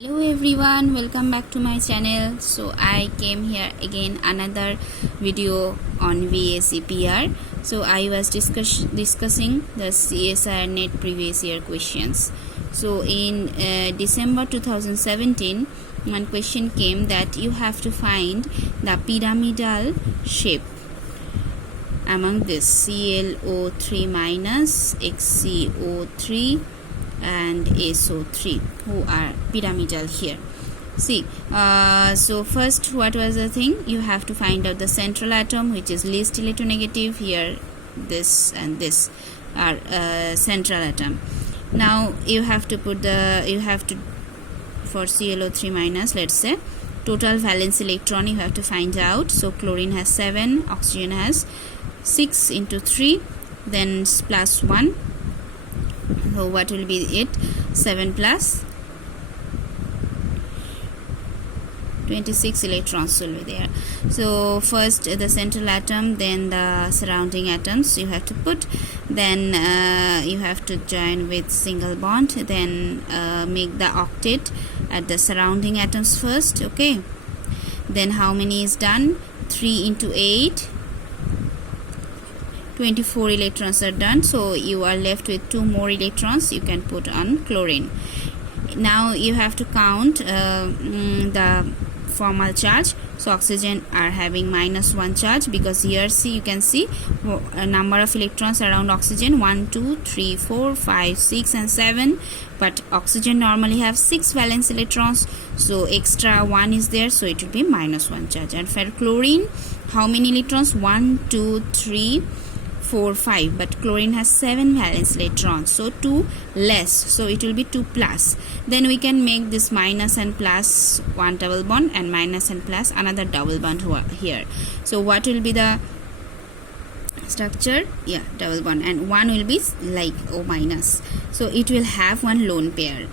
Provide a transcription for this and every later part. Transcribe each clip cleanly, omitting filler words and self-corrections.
Hello everyone, welcome back to my channel. So I came here again another video on VSEPR. So I was discussing the CSIR NET previous year questions. So in December 2017 one question came that you have to find the pyramidal shape among this ClO3 minus XCO3 and SO3 who are pyramidal here. See, so first what was the thing? You have to find out the central atom which is least electronegative. Here this and this are central atom. Now you have to put for ClO3 minus, let's say total valence electron you have to find out. So chlorine has 7, oxygen has 6 into 3, then plus 1. So what will be it? 7 plus 26 electrons will be there. So first the central atom, then the surrounding atoms you have to put, then you have to join with single bond, then make the octet at the surrounding atoms first. Okay, then how many is done? 3 into 8, 24 electrons are done. So you are left with 2 more electrons you can put on chlorine. Now you have to count the formal charge. So oxygen are having -1 charge, because here see, you can see a number of electrons around oxygen 1 2 3 4 5 6 and 7, but oxygen normally have 6 valence electrons, so extra 1 is there, so it will be -1 charge. And for chlorine, how many electrons? 1 2 3 4 5, but chlorine has 7 valence electrons, so 2 less, so it will be 2 plus. Then we can make this minus and plus one double bond, and minus and plus another double bond here. So what will be the structure? Yeah, double bond, and one will be like O minus, so it will have one lone pair.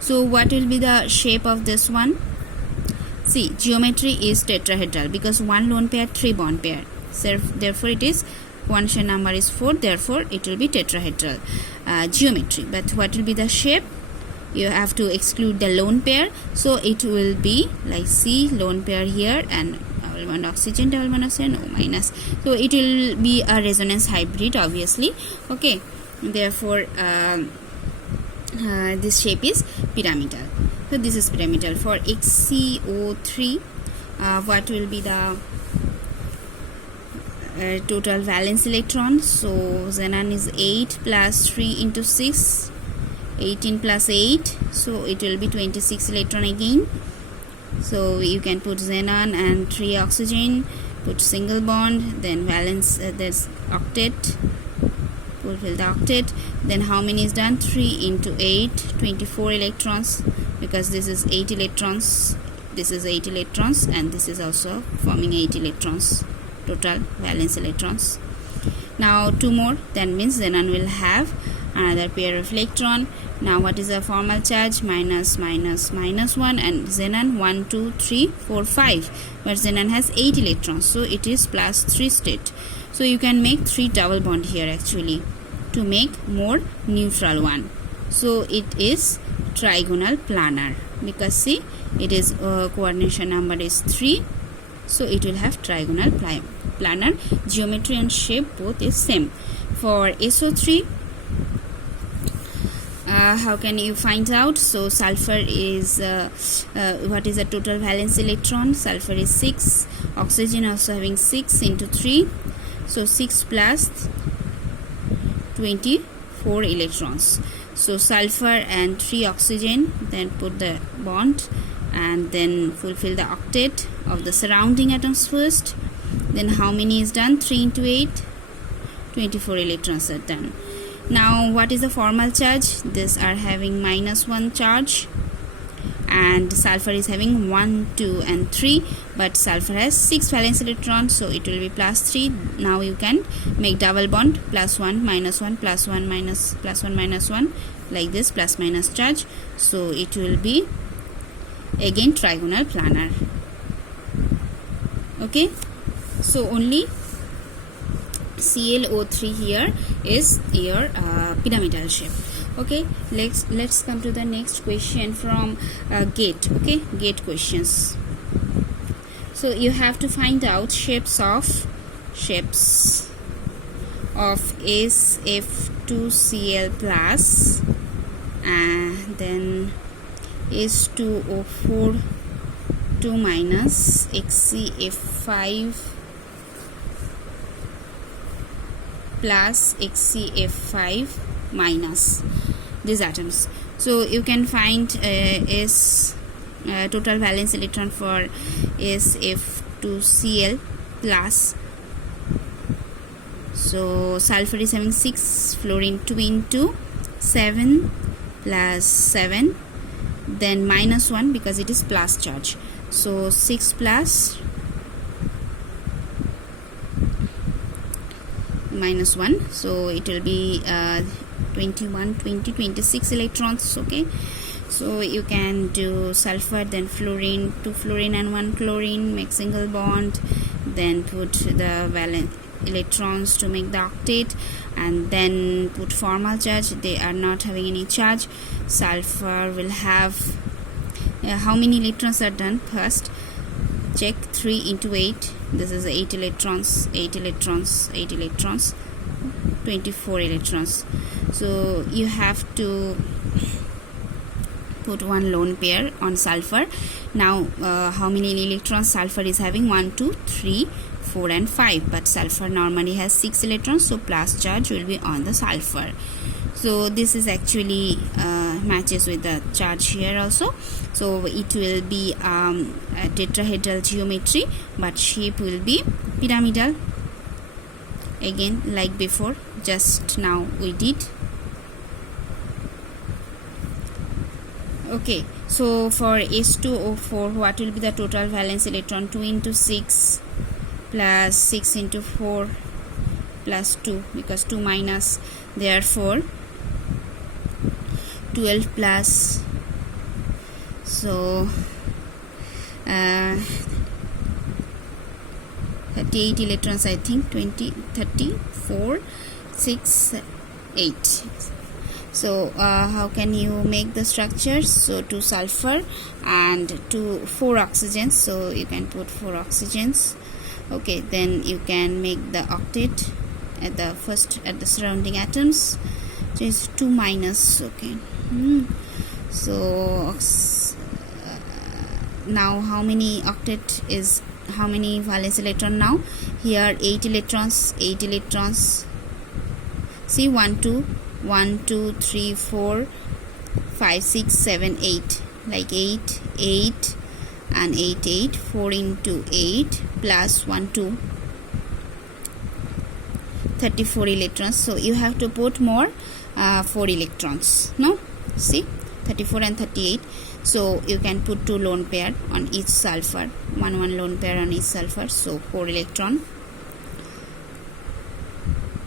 So what will be the shape of this one? See, geometry is tetrahedral, because one lone pair, 3 bond pair, so therefore it is Quantum number is 4, therefore it will be tetrahedral geometry. But what will be the shape? You have to exclude the lone pair, so it will be like C, lone pair here, and double bond oxygen, double bond oxygen, O minus. So it will be a resonance hybrid, obviously. Okay, therefore this shape is pyramidal. So this is pyramidal. For XCO3, what will be the total valence electron? So xenon is 8 plus 3 into 6, 18 plus 8, so it will be 26 electron again. So you can put xenon and 3 oxygen, put single bond, then valence, there's octet, fulfill the octet. Then how many is done? 3 into 8, 24 electrons, because this is 8 electrons, this is 8 electrons, and this is also forming 8 electrons, total valence electrons. Now 2 more, that means xenon will have another pair of electron. Now what is the formal charge? Minus minus minus 1, and xenon 1 2 3 4 5, but xenon has 8 electrons, so it is plus 3 state. So you can make 3 double bond here actually to make more neutral one. So it is trigonal planar, because see, it is coordination number is 3, so it will have trigonal planar. Geometry and shape both is same. For SO3, how can you find out? So sulfur is what is the total valence electron? Sulfur is 6, oxygen also having 6 into 3, so 6 plus 24 electrons. So sulfur and 3 oxygen, then put the bond, and then fulfill the octet of the surrounding atoms first. Then how many is done? 3 into 8, 24 electrons are done. Now what is the formal charge? These are having -1 charge, and sulfur is having 1 2 and 3, but sulfur has 6 valence electrons, so it will be plus 3. Now you can make double bond, plus 1 minus 1 plus 1 minus plus 1 minus 1, like this, plus minus charge, so it will be again trigonal planar. Okay, so only ClO3 here is your pyramidal shape. Okay, let's come to the next question from gate. Okay, gate questions. So you have to find out shapes of SF2Cl plus and then S2O4 2 minus XCF5 plus XCF5 minus these atoms. So you can find total valence electron for SF2Cl plus. So sulfur is having 6, fluorine 2 into 7 plus 7, then minus 1 because it is plus charge. So 6 plus minus 1, so it will be 21, 20, 26 electrons. Okay, so you can do sulfur, then fluorine, 2 fluorine and 1 chlorine, make single bond, then put the valence electrons to make the octet, and then put formal charge. They are not having any charge. Sulfur will have how many electrons are done first? Check 3 into 8. This is 8 electrons, 8 electrons, 8 electrons, 24 electrons. So you have to put one lone pair on sulfur. Now how many electrons sulfur is having? 1, 2, 3, 4 and 5, but sulfur normally has 6 electrons, so plus charge will be on the sulfur. So this is actually matches with the charge here also. So it will be a tetrahedral geometry, but shape will be pyramidal, again like before, just now we did. Okay, so for S2O4, what will be the total valence electron? 2 into 6 plus 6 into 4 plus 2, because 2 minus, therefore 12 plus, so 38 electrons, I think, 20, 34, 6, 8. So how can you make the structures? So 2 sulfur and 4 oxygens, so you can put 4 oxygens. Okay, then you can make the octet at the first, at the surrounding atoms. So it's 2 minus. Okay, so now how many octet is, how many valence electron now? Here 8 electrons, 8 electrons. See, 1, 2, 1, 2, 3, 4, 5, 6, 7, 8, like 8, 8 and 8, 8, 4 into 8 plus 1, 2, 34 electrons. So you have to put more 4 electrons. No, see, 34 and 38. So you can put 2 lone pair on each sulfur, 1 lone pair on each sulfur, so 4 electron.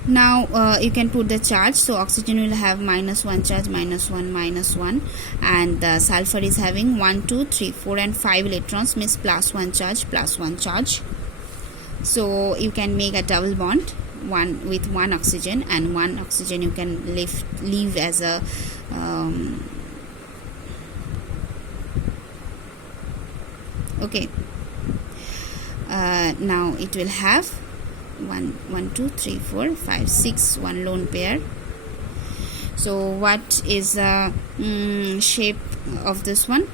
Now you can put the charge. So oxygen will have -1 charge, -1, -1, and the sulfur is having 1, 2, 3, 4 and 5 electrons, means +1 charge, +1 charge. So you can make a double bond, one with 1 oxygen, and 1 oxygen you can leave as a okay. Now it will have 1, 2, 3, 4, 5, 6, 1 lone pair. So what is the shape of this one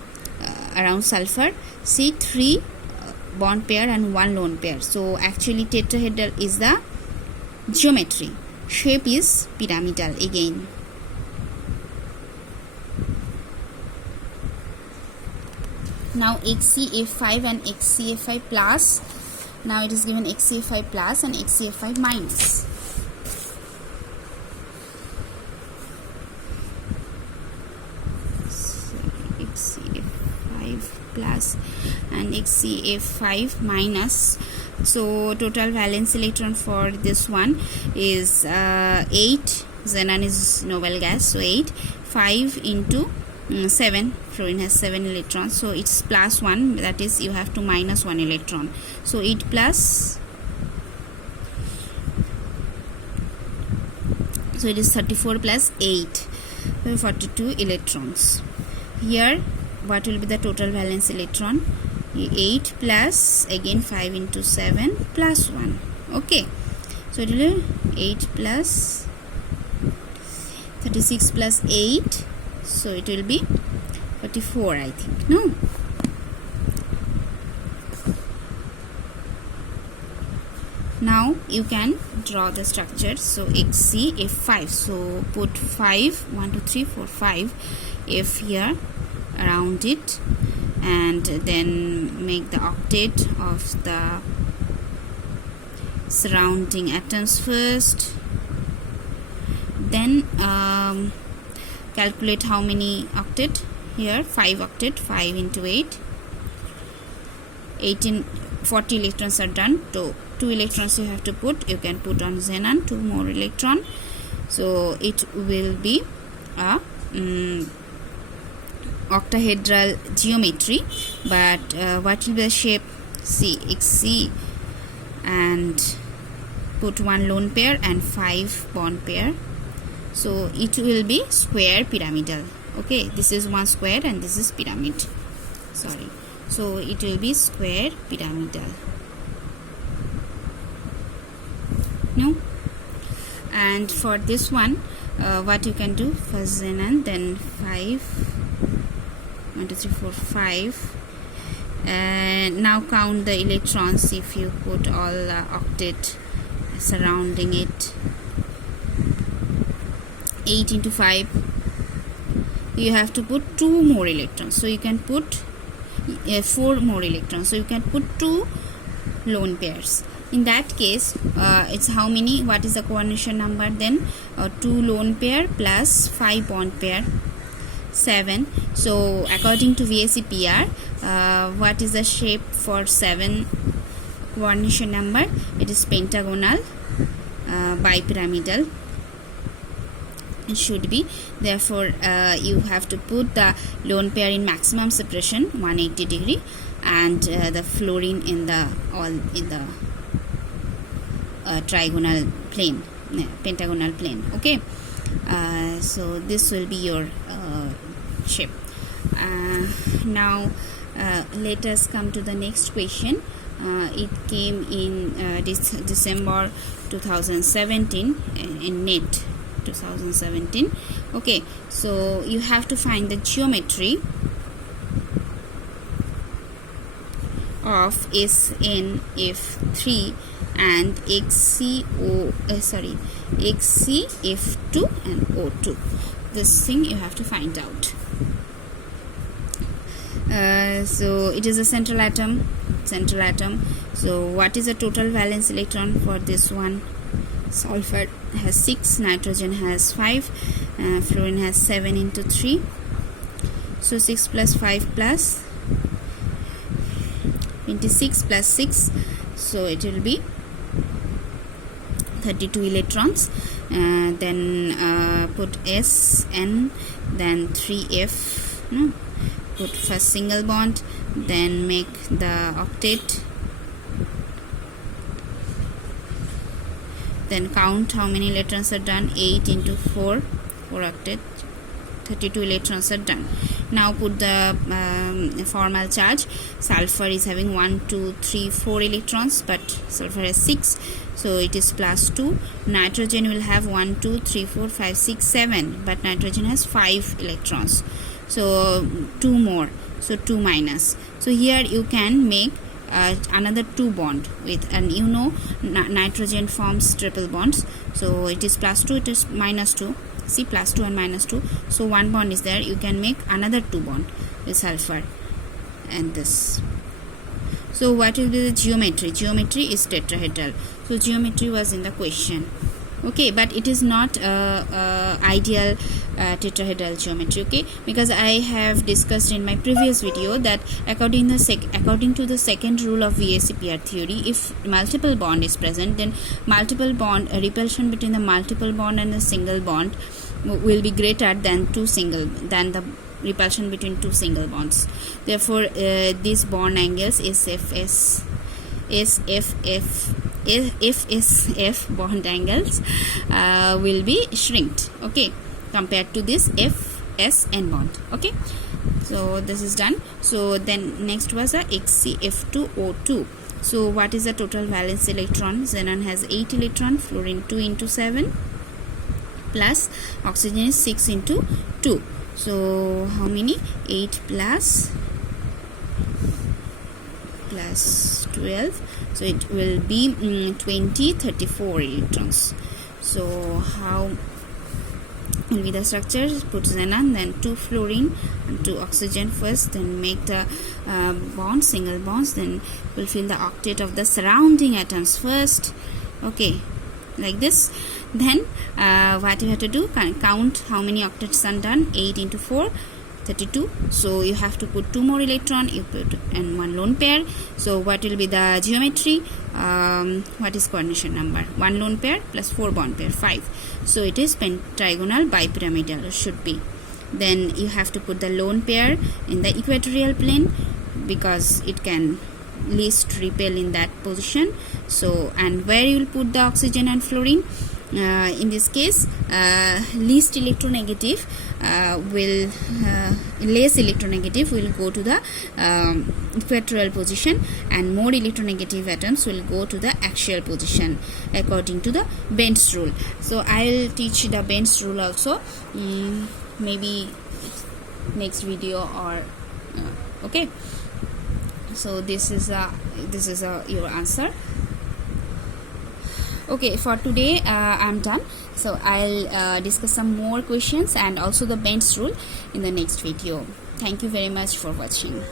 around sulfur? See, 3 bond pair and 1 lone pair. So actually tetrahedral is the geometry, shape is pyramidal again. Now XCF5 and XCF5 plus. Now it is given XCF5 plus and XCF5 minus. So XCF5 plus and XCF5 minus. So total valence electron for this one is 8. Xenon is noble gas, so 8. 5 into 7, fluorine has 7 electrons, so it's +1, that is you have to -1 electron, so 8 plus, so it is 34 plus 8, So 42 electrons. Here what will be the total valence electron? 8 plus again 5 into 7 plus 1. Okay, so it will be 8 plus 36 plus 8, so it will be 44, I think. No, now you can draw the structure. So XCF5, so put 5, 1 2 3 4 5 F here around it, and then make the octet of the surrounding atoms first, then calculate how many octet. Here 5 octet, 5 into 8, 18, 40 electrons are done. So 2 electrons you have to put, you can put on xenon, 2 more electron, so it will be a octahedral geometry. But what will be the shape? See, XC, and put 1 lone pair and 5 bond pair, so it will be square pyramidal. Okay, this is one square and this is pyramid, sorry, so it will be square pyramidal. No, and for this one what you can do, first xenon, then 5, 1 2 3 4 5, and now count the electrons. If you put all octet surrounding it, 8 into 5, you have to put 2 more electrons, so you can put 4 more electrons, so you can put 2 lone pairs. In that case it's how many, what is the coordination number then? 2 lone pair plus 5 bond pair, 7. So according to VSEPR, what is the shape for 7 coordination number? It is pentagonal bipyramidal, it should be. Therefore you have to put the lone pair in maximum separation 180 degree, and the fluorine in the trigonal plane, pentagonal plane. Okay, so this will be your shape. Now let us come to the next question. It came in December 2017 in NET 2017. Okay, so you have to find the geometry of SNF3 and XCF2 and O2. This thing you have to find out. So it is a central atom. So what is the total valence electron for this one? Sulfur has 6, nitrogen has 5, fluorine has 7 into 3. So 6 plus 5 plus 26 plus 6, so it will be 32 electrons. Then put S, N, then 3F, put first single bond, then make the octet, then count how many electrons are done. 8 into 4 octet, 32 electrons are done. Now put the formal charge. Sulfur is having 1 2 3 4 electrons, but sulfur has 6, so it is plus 2. Nitrogen will have 1 2 3 4 5 6 7, but nitrogen has 5 electrons, so 2 more, so 2 minus. So here you can make another 2 bond with, and you know nitrogen forms triple bonds, so it is plus 2, it is minus 2. See, plus 2 and minus 2, so 1 bond is there. You can make another 2 bond with sulfur and this. So what will be the geometry? Geometry is tetrahedral. So geometry was in the question. Okay, but it is not ideal tetrahedral geometry. Okay, because I have discussed in my previous video that according to the second rule of VSEPR theory, if multiple bond is present, then multiple bond repulsion between the multiple bond and the single bond will be greater than the repulsion between 2 single bonds. Therefore these bond angles SFF bond angles will be shrinked. Okay, compared to this F, S, N bond. Okay, so this is done. So then next was a HCF2O2. So what is the total valence electron? Xenon has 8 electron, fluorine 2 into 7, plus oxygen is 6 into 2. So how many? 8 plus 12, so it will be 20, 34 electrons. So how will be the structure? Put xenon, then 2 fluorine and 2 oxygen first, then make the bond, single bonds, then fulfill the octet of the surrounding atoms first. Okay, like this. Then what you have to do, count how many octets are done. 8 into 4, 32. So you have to put 2 more electron, you put and 1 lone pair. So what will be the geometry? What is coordination number? 1 lone pair plus 4 bond pair, 5. So it is pentagonal bipyramidal, should be. Then you have to put the lone pair in the equatorial plane, because it can least repel in that position. So, and where you will put the oxygen and fluorine? In this case, least electronegative will less electronegative will go to the equatorial position, and more electronegative atoms will go to the axial position according to the Bend's rule. So I will teach the Bend's rule also, maybe next video, or okay. So this is your answer. Okay, for today I'm done. So I'll discuss some more questions and also the Bend's rule in the next video. Thank you very much for watching.